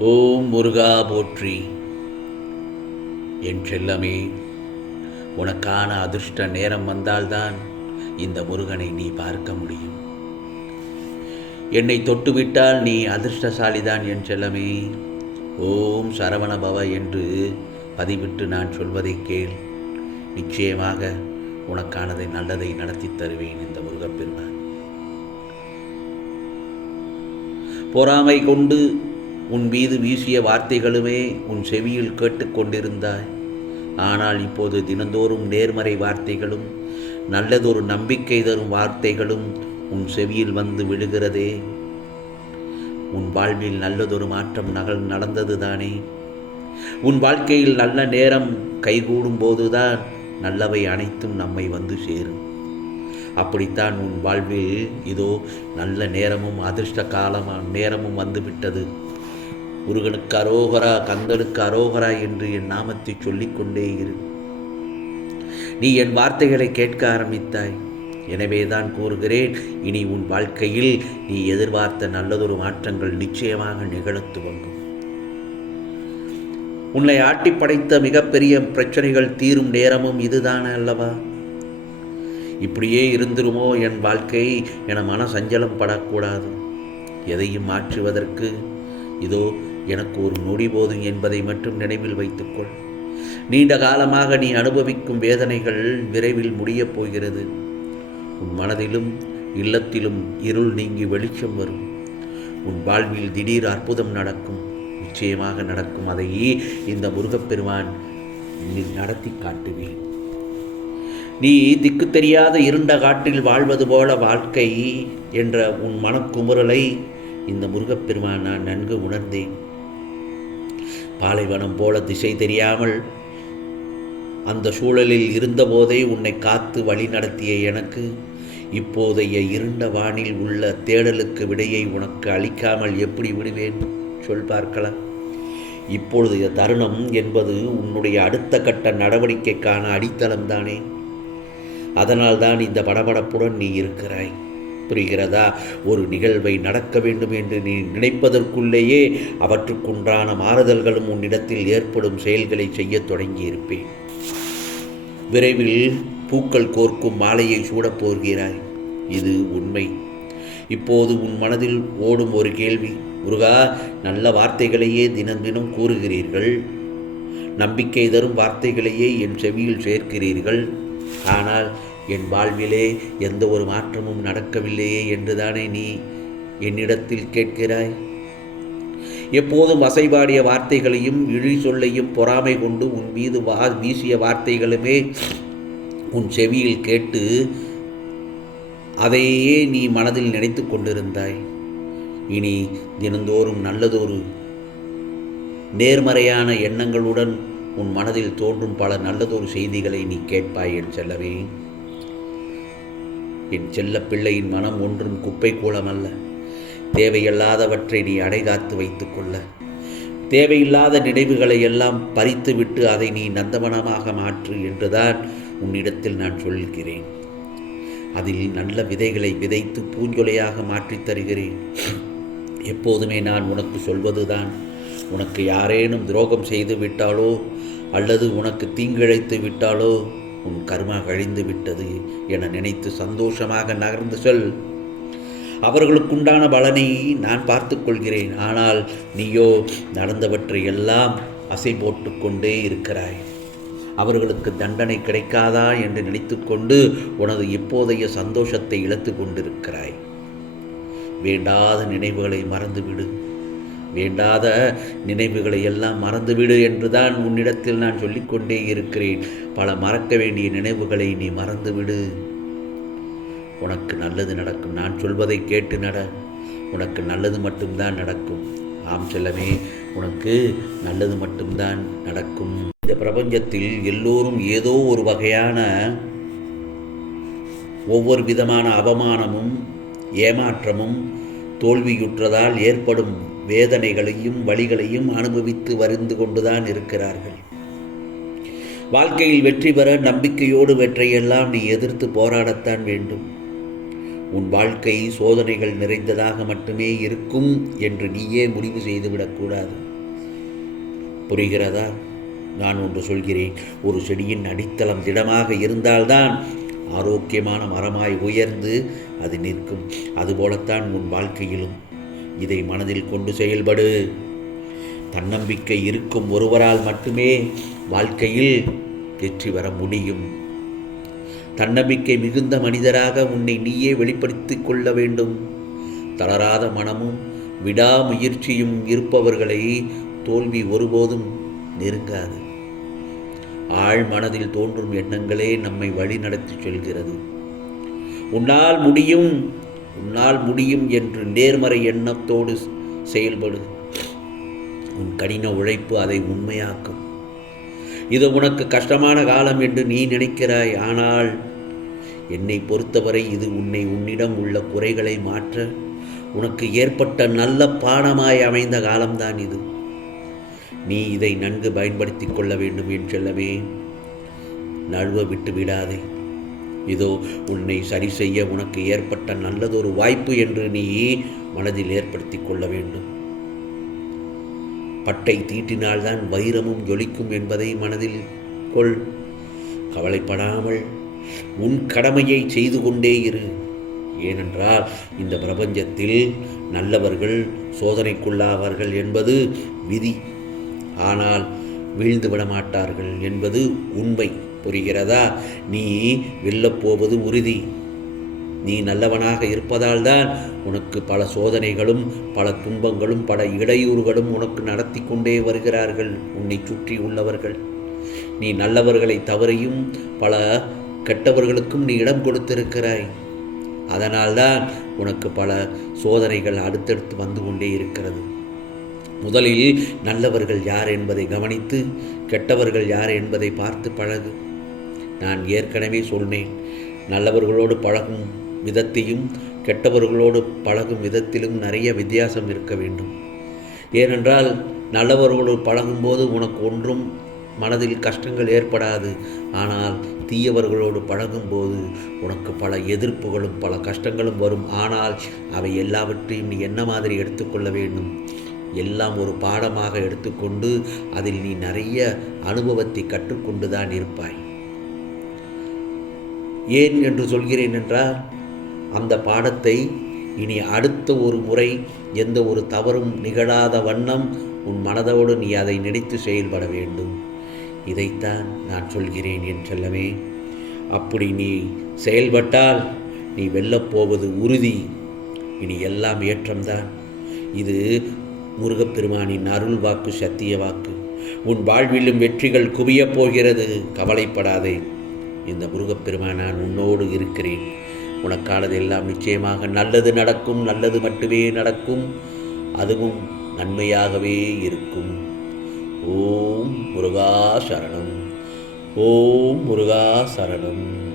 ஓம் முருகா போற்றி. என் செல்லமே உனக்கான அதிர்ஷ்ட நேரம் வந்தால்தான் இந்த முருகனை நீ பார்க்க முடியும். என்னை தொட்டுவிட்டால் நீ அதிர்ஷ்டசாலிதான் என் செல்லமே ஓம் சரவண பவ என்று பதிவிட்டு நான் சொல்வதை கேள். நிச்சயமாக உனக்கானதை நல்லதை நடத்தித் தருவேன் இந்த முருகப்பெருமான். பொறாமை கொண்டு உன் மீது வீசிய வார்த்தைகளுமே உன் செவியில் கேட்டுக்கொண்டிருந்தாய். ஆனால் இப்போது தினந்தோறும் நேர்மறை வார்த்தைகளும் நல்லதொரு நம்பிக்கை தரும் வார்த்தைகளும் உன் செவியில் வந்து விழுகிறதே. உன் வாழ்வில் நல்லதொரு மாற்றம் நகல் நடந்தது தானே. உன் வாழ்க்கையில் நல்ல நேரம் கைகூடும் போதுதான் நல்லவை அனைத்தும் நம்மை வந்து சேரும். அப்படித்தான் உன் வாழ்வில் இதோ நல்ல நேரமும் அதிர்ஷ்ட காலம் நேரமும் வந்துவிட்டது. முருகனுக்கு அரோகரா கந்தனுக்கு அரோகரா என்று என் நாமத்தை சொல்லிக்கொண்டே இரு. நீ என் வார்த்தைகளை கேட்க ஆரம்பித்தாய். எனவே தான் கூறுகிறேன் இனி உன் வாழ்க்கையில் நீ எதிர்பார்த்த நல்லதொரு மாற்றங்கள் நிச்சயமாக நிகழத் துவங்கும். உன்னை ஆட்டி படைத்த மிகப்பெரிய பிரச்சனைகள் தீரும் நேரமும் இதுதானே அல்லவா? இப்படியே இருந்துருமோ என் வாழ்க்கை என மன சஞ்சலம் படக்கூடாது. எதையும் மாற்றுவதற்கு இதோ எனக்கு ஒரு நொடி போதும் என்பதை மட்டும் நினைவில் வைத்துக்கொள். நீண்ட காலமாக நீ அனுபவிக்கும் வேதனைகள் விரைவில் முடியப் போகிறது. உன் மனதிலும் இல்லத்திலும் இருள் நீங்கி வெளிச்சம் வரும். உன் வாழ்வில் திடீர் அற்புதம் நடக்கும். நிச்சயமாக நடக்கும். அதை இந்த முருகப்பெருமான் நீ நடத்தி காட்டுவேன். நீ திக்கு தெரியாத இருண்ட காட்டில் வாழ்வது போல வாழ்க்கை என்ற உன் மனக்குமுறலை இந்த முருகப்பெருமான் நான் நன்கு உணர்ந்தேன். பாலைவனம் போல திசை தெரியாமல் அந்த சூழலில் இருந்தபோதே உன்னை காத்து வழி நடத்திய எனக்கு இப்போதைய இருண்ட வானில் உள்ள தேடலுக்கு விடையை உனக்கு அளிக்காமல் எப்படி விடுவேன்? சொல் பார்க்கலாம். இப்பொழுதைய தருணம் என்பது உன்னுடைய அடுத்த கட்ட நடவடிக்கைக்கான அடித்தளம் தானே. அதனால்தான் இந்த படபடப்புடன் நீ இருக்கிறாய். புரிகிறதா? ஒரு நிகழ்வை நடக்க வேண்டும் என்று நீ நினைப்பதற்குள்ளேயே அவற்றுக்குண்டான மாறுதல்களும் உன்னிடத்தில் ஏற்படும் செயல்களை செய்யத் தொடங்கியிருப்பேன். விரைவில் பூக்கள் கோர்க்கும் மாலையை சூடப் போகிறாய். இது உண்மை. இப்போது உன் மனதில் ஓடும் ஒரு கேள்வி. முருகா நல்ல வார்த்தைகளையே தினம் தினம் கூறுகிறீர்கள். நம்பிக்கை தரும் வார்த்தைகளையே என் செவியில் சேர்க்கிறீர்கள். ஆனால் என் வாழ்விலே எந்த ஒரு மாற்றமும் நடக்கவில்லையே என்றுதானே நீ என்னிடத்தில் கேட்கிறாய்? எப்போதும் வசைபாடிய வார்த்தைகளையும் இழி சொல்லையும் பொறாமை கொண்டு உன் மீது வா வீசிய வார்த்தைகளுமே உன் செவியில் கேட்டு அதையே நீ மனதில் நினைத்து கொண்டிருந்தாய். இனி தினந்தோறும் நல்லதொரு நேர்மறையான எண்ணங்களுடன் உன் மனதில் தோன்றும் பல நல்லதொரு செய்திகளை நீ கேட்பாய் என் செல்லவே என் செல்ல பிள்ளையின் மனம் ஒன்றும் குப்பை கூலமல்ல. தேவையில்லாதவற்றை நீ அடைகாத்து வைத்துக்கொள்ள தேவையில்லாத நினைவுகளை எல்லாம் பறித்துவிட்டு அதை நீ நந்தவனமாக மாற்று என்றுதான் உன்னிடத்தில் நான் சொல்கிறேன். அதில் நல்ல விதைகளை விதைத்து பூஞ்சொலையாக மாற்றித் தருகிறேன். எப்போதுமே நான் உனக்கு சொல்வதுதான். உனக்கு யாரேனும் துரோகம் செய்து விட்டாலோ அல்லது உனக்கு தீங்கிழைத்து விட்டாலோ உன் கர்மா கழிந்து விட்டது என நினைத்து சந்தோஷமாக நகர்ந்து சொல். அவர்களுக்குண்டான பலனை நான் பார்த்து கொள்கிறேன். ஆனால் நீயோ நடந்தவற்றை எல்லாம் அசை போட்டு கொண்டே இருக்கிறாய். அவர்களுக்கு தண்டனை கிடைக்காதா என்று நினைத்துக்கொண்டு உனது இப்போதைய சந்தோஷத்தை இழத்து கொண்டிருக்கிறாய். வேண்டாத நினைவுகளை மறந்துவிடு. வேண்டாத நினைவுகளை எல்லாம் மறந்துவிடு என்றுதான் உன்னிடத்தில் நான் சொல்லிக்கொண்டே இருக்கிறேன். பல மறக்க வேண்டிய நினைவுகளை நீ மறந்துவிடு. உனக்கு நல்லது நடக்கும். நான் சொல்வதை கேட்டு நட. உனக்கு நல்லது மட்டும்தான் நடக்கும். ஆம் செல்லமே உனக்கு நல்லது மட்டும்தான் நடக்கும். இந்த பிரபஞ்சத்தில் எல்லோரும் ஏதோ ஒரு வகையான ஒவ்வொரு விதமான அவமானமும் ஏமாற்றமும் தோல்வியுற்றதால் ஏற்படும் வேதனைகளையும் வழிகளையும் அனுபவித்து வருந்து கொண்டுதான் இருக்கிறார்கள். வாழ்க்கையில் வெற்றி பெற நம்பிக்கையோடு வெற்றையெல்லாம் நீ எதிர்த்து போராடத்தான் வேண்டும். உன் வாழ்க்கை சோதனைகள் நிறைந்ததாக மட்டுமே இருக்கும் என்று நீயே முடிவு செய்துவிடக்கூடாது. புரிகிறதா? நான் ஒன்று சொல்கிறேன். ஒரு செடியின் அடித்தளம் திடமாக இருந்தால்தான் ஆரோக்கியமான மரமாய் உயர்ந்து அது நிற்கும். அதுபோலத்தான் உன் வாழ்க்கையிலும். இதை மனதில் கொண்டு செயல்படு. தன்னம்பிக்கை இருக்கும் ஒருவரால் மட்டுமே வாழ்க்கையில் வெற்றி பெற முடியும். தன்னம்பிக்கை மிகுந்த மனிதராக உன்னை நீயே வெளிப்படுத்திக் கொள்ள வேண்டும். தளராத மனமும் விடாமுயற்சியும் இருப்பவர்களை தோல்வி ஒருபோதும் நெருங்காது. ஆழ் மனதில் தோன்றும் எண்ணங்களே நம்மை வழி நடத்தி செல்கிறது. உன்னால் முடியும் உன்னால் முடியும் என்று நேர்மறை எண்ணத்தோடு செயல்படு. உன் கடின உழைப்பு அதை உண்மையாக்கும். இது உனக்கு கஷ்டமான காலம் என்று நீ நினைக்கிறாய். ஆனால் என்னை பொறுத்தவரை இது உன்னை உன்னிடம் உள்ள குறைகளை மாற்ற உனக்கு ஏற்பட்ட நல்ல பாடமாய் அமைந்த காலம்தான் இது. நீ இதை நன்கு பயன்படுத்தி கொள்ள வேண்டும் என்றெல்லவே நழுவ விட்டு விடாதே. இதோ உன்னை சரி செய்ய உனக்கு ஏற்பட்ட நல்லதொரு வாய்ப்பு என்று நீ மனதில் ஏற்படுத்தி கொள்ள வேண்டும். பட்டை தீட்டினால்தான் வைரமும் ஜொலிக்கும் என்பதை மனதில் கொள். கவலைப்படாமல் உன் கடமையை செய்து கொண்டே இரு. ஏனென்றால் இந்த பிரபஞ்சத்தில் நல்லவர்கள் சோதனைக்குள்ளாவார்கள் என்பது விதி. ஆனால் வீழ்ந்து விட மாட்டார்கள் என்பது உண்மை. புரிகிறதா? நீ வெல்லப்போவது உறுதி. நீ நல்லவனாக இருப்பதால் தான் உனக்கு பல சோதனைகளும் பல துன்பங்களும் பல இடையூறுகளும் உனக்கு நடத்தி கொண்டே வருகிறார்கள் உன்னை சுற்றி உள்ளவர்கள். நீ நல்லவர்களை தவறையும் பல கெட்டவர்களுக்கும் நீ இடம் கொடுத்திருக்கிறாய். அதனால்தான் உனக்கு பல சோதனைகள் அடுத்தடுத்து வந்து கொண்டே இருக்கிறது. முதலில் நல்லவர்கள் யார் என்பதை கவனித்து கெட்டவர்கள் யார் என்பதை பார்த்து பழகு. நான் ஏற்கனவே சொன்னேன். நல்லவர்களோடு பழகும் விதத்தையும் கெட்டவர்களோடு பழகும் விதத்திலும் நிறைய வித்தியாசம் இருக்க வேண்டும். ஏனென்றால் நல்லவர்களோடு பழகும்போது உனக்கு ஒன்றும் மனதில் கஷ்டங்கள் ஏற்படாது. ஆனால் தீயவர்களோடு பழகும்போது உனக்கு பல எதிர்ப்புகளும் பல கஷ்டங்களும் வரும். ஆனால் அவை எல்லாவற்றையும் நீ என்ன மாதிரி எடுத்துக்கொள்ள வேண்டும்? எல்லாம் ஒரு பாடமாக எடுத்துக்கொண்டு அதில் நீ நிறைய அனுபவத்தை கற்றுக்கொண்டு தான் இருப்பாய். ஏன் என்று சொல்கிறேன் என்றால் அந்த பாடத்தை இனி அடுத்த ஒரு முறை எந்த ஒரு தவறும் நிகழாத வண்ணம் உன் மனதோடு நீ அதை நினைத்து செயல்பட வேண்டும். இதைத்தான் நான் சொல்கிறேன் என் செல்லமே. அப்படி நீ செயல்பட்டால் நீ வெல்லப்போவது உறுதி. இனி எல்லாம் ஏற்றம்தான். இது முருகப்பெருமானின் அருள் வாக்கு சத்திய வாக்கு. உன் வாழ்விலும் வெற்றிகள் குவியப் போகிறது. கவலைப்படாதே. இந்த முருகப்பெருமான் நான் உன்னோடு இருக்கிறேன். உனக்கானது எல்லாம் நிச்சயமாக நல்லது நடக்கும் நல்லது மட்டுமே நடக்கும். அதுவும் நன்மையாகவே இருக்கும். ஓம் முருகா சரணம். ஓம் முருகா சரணம்.